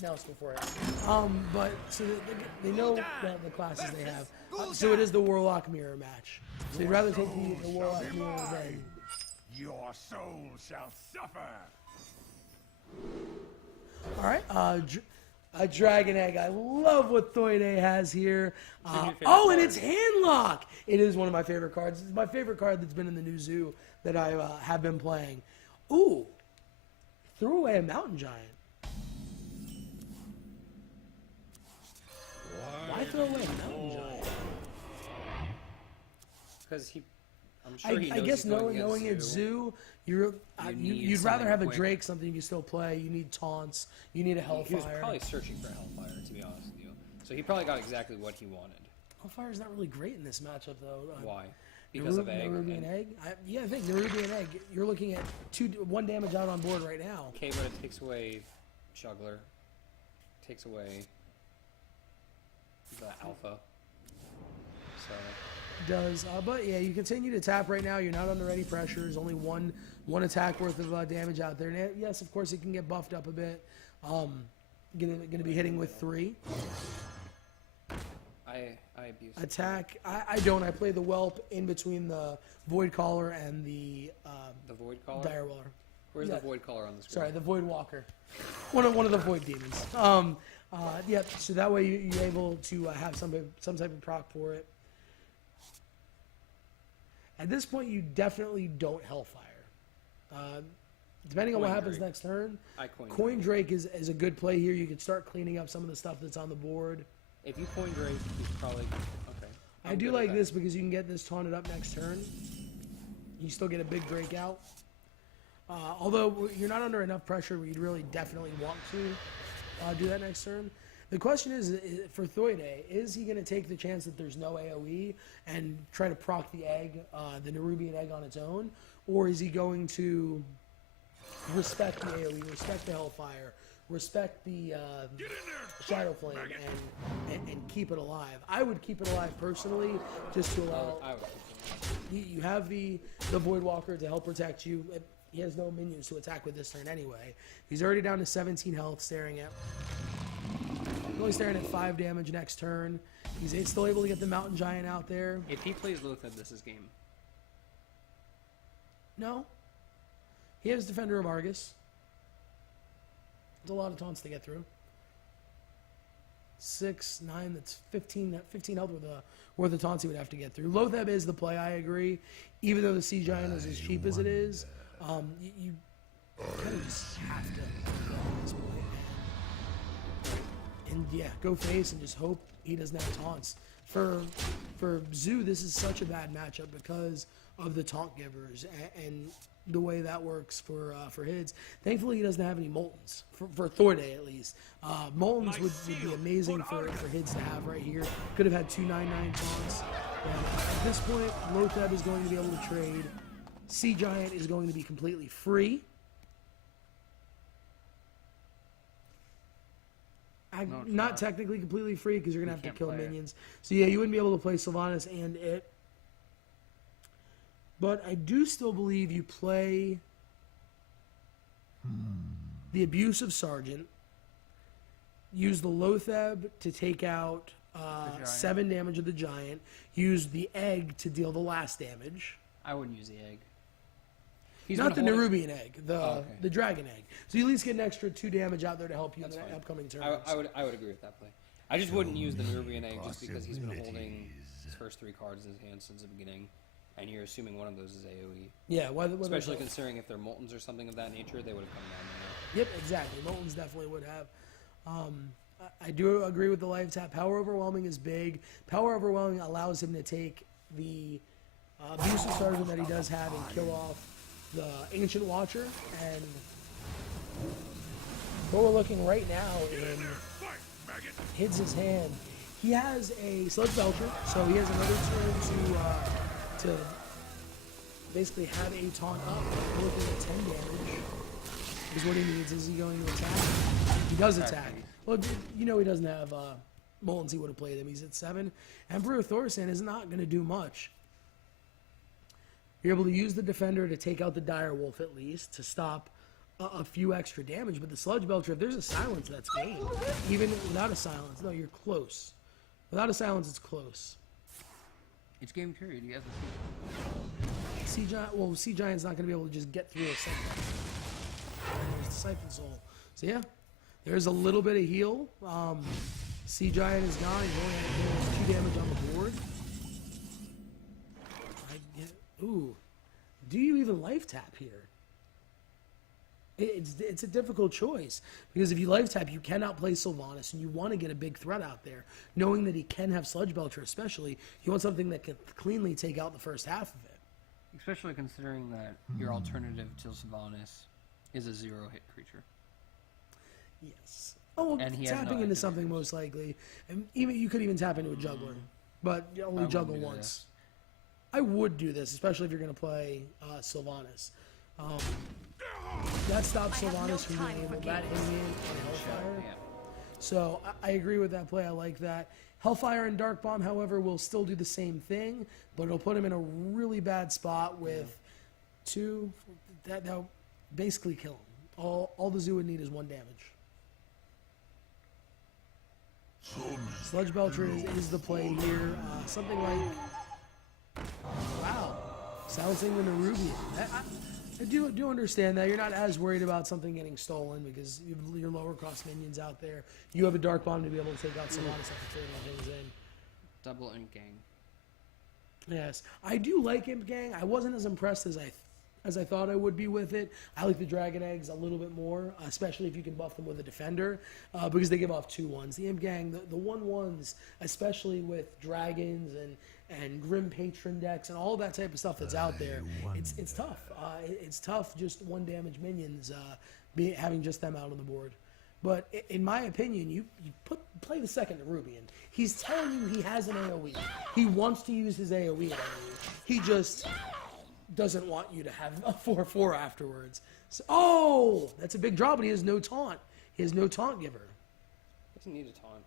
Now it's before it. But so they know the classes they have. So it is the Warlock mirror match. So you'd rather take the Warlock mirror than... Your soul shall suffer. All right, a dragon egg. I love what Thuede has here. Oh, and it's handlock. It is one of my favorite cards. It's my favorite card that's been in the new zoo that I have been playing. Ooh, threw away a mountain giant. Why throw away a mountain giant? Because I'm sure he knows I guess he's going knowing it's zoo, you'd rather have a Drake, something you can still play. You need taunts. You need a Hellfire. He was probably searching for Hellfire, to be honest with you. So he probably got exactly what he wanted. Hellfire's not really great in this matchup, though. Why? Because of egg? Nerubian egg? Yeah, I think Nerubian egg. You're looking at 1 damage out on board right now. Okay, but it takes away Juggler. Takes away the Alpha. So... Does, but yeah, you continue to tap right now. You're not under any pressure. There's only one attack worth of damage out there. And yes, of course, it can get buffed up a bit. Gonna be hitting with 3. I abuse attack. I don't. I play the Whelp in between the Void Caller and the Void Caller. Direwaller. Where's the Void Caller on the screen? Sorry, the Void Walker. One of the Void Demons. Yeah. So that way you're able to have some type of proc for it. At this point, you definitely don't Hellfire. Depending on what happens next turn, Coin Drake is a good play here. You could start cleaning up some of the stuff that's on the board. If you Coin Drake, he's probably... Okay. I do like this because you can get this taunted up next turn. You still get a big Drake out. Although you're not under enough pressure where you'd really definitely want to do that next turn. The question is for Thuede, is he going to take the chance that there's no AoE and try to proc the egg, the Nerubian egg on its own? Or is he going to respect the AoE, respect the Hellfire, respect the Shadow Flame, and keep it alive? I would keep it alive personally, just to allow... You have the Void Walker to help protect you. He has no minions to attack with this turn anyway. He's already down to 17 health, staring at... Only staring at 5 damage next turn. He's still able to get the Mountain Giant out there. If he plays Lotheb, this is game. No. He has Defender of Argus. There's a lot of taunts to get through. 6, 9, that's 15 health worth of taunts he would have to get through. Lotheb is the play, I agree. Even though the Sea Giant is as cheap as it is, you kind of just have to go at this point. And yeah, go face and just hope he doesn't have taunts. For Zoo, this is such a bad matchup because of the taunt givers and the way that works for Hidz. Thankfully, he doesn't have any Moltons, for Thuede at least. Moltons would be amazing for Hidz to have right here. Could have had 2 9/9 taunts. But at this point, Lotheb is going to be able to trade. Sea Giant is going to be completely free. Not technically completely free because you're going to have to kill minions. So yeah, you wouldn't be able to play Sylvanas and it. But I do still believe you play the Abusive Sergeant, use the Lotheb to take out 7 damage of the Giant, use the Egg to deal the last damage. I wouldn't use the Egg. Not the Nerubian egg, the dragon egg. So you at least get an extra 2 damage out there to help you in the upcoming turns. I would agree with that play. I just wouldn't use the Nerubian egg just because he's been holding his first 3 cards in his hand since the beginning, and you're assuming one of those is AoE. Yeah, especially considering if they're Moltons or something of that nature, they would have come down there. Yep, exactly. Moltons definitely would have. I do agree with the life tap. Power Overwhelming is big. Power Overwhelming allows him to take the Abusive Sergeant that he does have and kill off the Ancient Watcher, and what we're looking right now in Hidz' hand, he has a Sludge Belcher, so he has another turn to basically have a taunt up. We're looking at 10 damage, because what he needs is he going to attack. He does attack. Well, you know he doesn't have Moltons, he would have played him. He's at 7. Emperor Thorsan is not going to do much. You're able to use the Defender to take out the Direwolf at least, to stop a few extra damage, but the Sludge Belcher, if there's a silence, that's game. Even without a silence, no, you're close. Without a silence, it's close. It's game period. You have to Sea Giant, well, Sea Giant's not going to be able to just get through a Siphon. There's the Siphon Soul. So yeah, there's a little bit of heal. Sea Giant is gone. He's only had 2 damage on the board. Ooh, do you even life tap here? It's a difficult choice because if you life tap, you cannot play Sylvanas, and you want to get a big threat out there, knowing that he can have Sludge Belcher. Especially, you want something that can cleanly take out the first half of it. Especially considering that your alternative to Sylvanas is a 0-hit creature. Yes. Oh, well, And he has tapping no into active something triggers. most likely, and even you could even tap into a Juggler, but you only wouldn't juggle do once. this. I would do this, especially if you're going to play Sylvanas. That stops I have no Sylvanas from time being able for to that games. hit on Hellfire. Yeah. So I agree with that play. I like that. Hellfire and Dark Bomb, however, will still do the same thing, but it'll put him in a really bad spot with 2. That'll basically kill him. All the zoo would need is 1 damage. Sludge Belcher is the play here. Something like, wow, silencing the Nerubian. I do understand that. You're not as worried about something getting stolen because you have your lower cost minions out there. You have a Dark Bomb to be able to take out Sylvanas after trading things in. Double Ink Gang. Yes, I do like Imp Gang. I wasn't as impressed as I thought I would be with it. I like the Dragon Eggs a little bit more, especially if you can buff them with a Defender, because they give off 2/1s. The Imp Gang, the 1/1s, especially with dragons and Grim Patron decks and all that type of stuff that's out there, it's tough. It's tough just 1 damage minions having just them out on the board. But in my opinion, you play the second Nerubian. He's telling you he has an AoE. He wants to use his AoE on you. He just doesn't want you to have a 4/4 afterwards. So, oh, that's a big draw, but he has no taunt. He has no taunt giver. Doesn't need a taunt.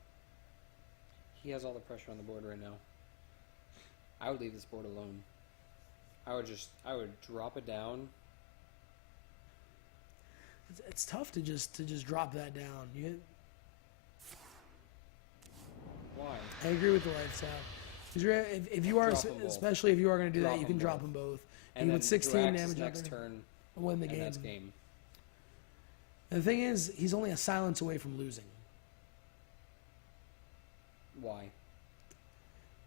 He has all the pressure on the board right now. I would leave this board alone. I would drop it down. It's tough to just drop that down. Why? I agree with the life tap. If you are, Drop 'em both. especially if you are going to do that, Drop you can 'em drop both. them both. And you then put 16 Drax damage next out there turn, and win the and game. that's game. And the thing is, he's only a silence away from losing. Why?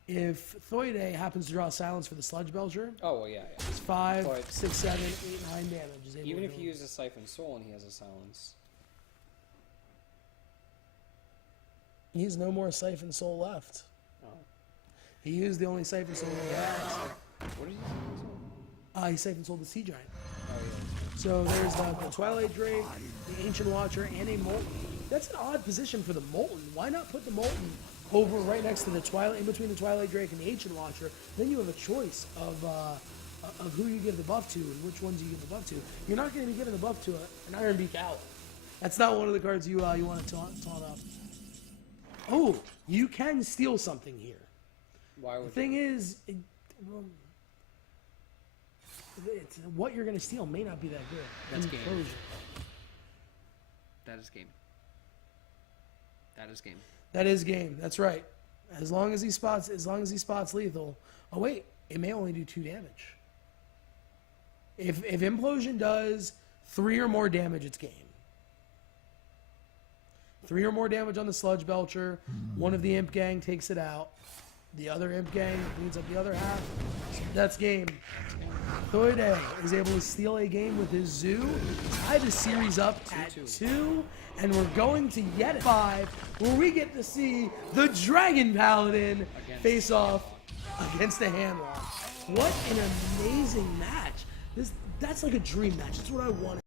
If Thuede happens to draw silence for the Sludge Belcher, Oh, well, yeah. it's 5, But- 6, 7, 8, 9 damage. Is able Even to if go. you use a Siphon Soul and he has a silence. He has no more Siphon Soul left. Oh. He used the only Siphon Soul he has. What did you say? He Siphon Souled the Sea Giant. Oh, yeah. So there's the Twilight Drake, the Ancient Watcher, and a Molten. That's an odd position for the Molten. Why not put the Molten over right next to the Twilight, in between the Twilight Drake and the Ancient Watcher? Then you have a choice of who you give the buff to and which ones you give the buff to. You're not going to be giving the buff to an Iron Beak Owl. That's not one of the cards you want to taunt up. Oh, you can steal something here. Why The would thing is, what you're going to steal may not be that good. That's game. Implosion. That is game. That is game. That is game. That's right. As long as he spots lethal. Oh wait, it may only do 2 damage. If Implosion does 3 or more damage, it's game. 3 or more damage on the Sludge Belcher. One of the Imp Gang takes it out. The other Imp Gang cleans up the other half. So that's game. Thuede is able to steal a game with his Zoo. Tie the series up at 2. And we're going to yet 5, where we get to see the Dragon Paladin face off against the Hamlock. What an amazing match. That's like a dream match. That's what I wanted.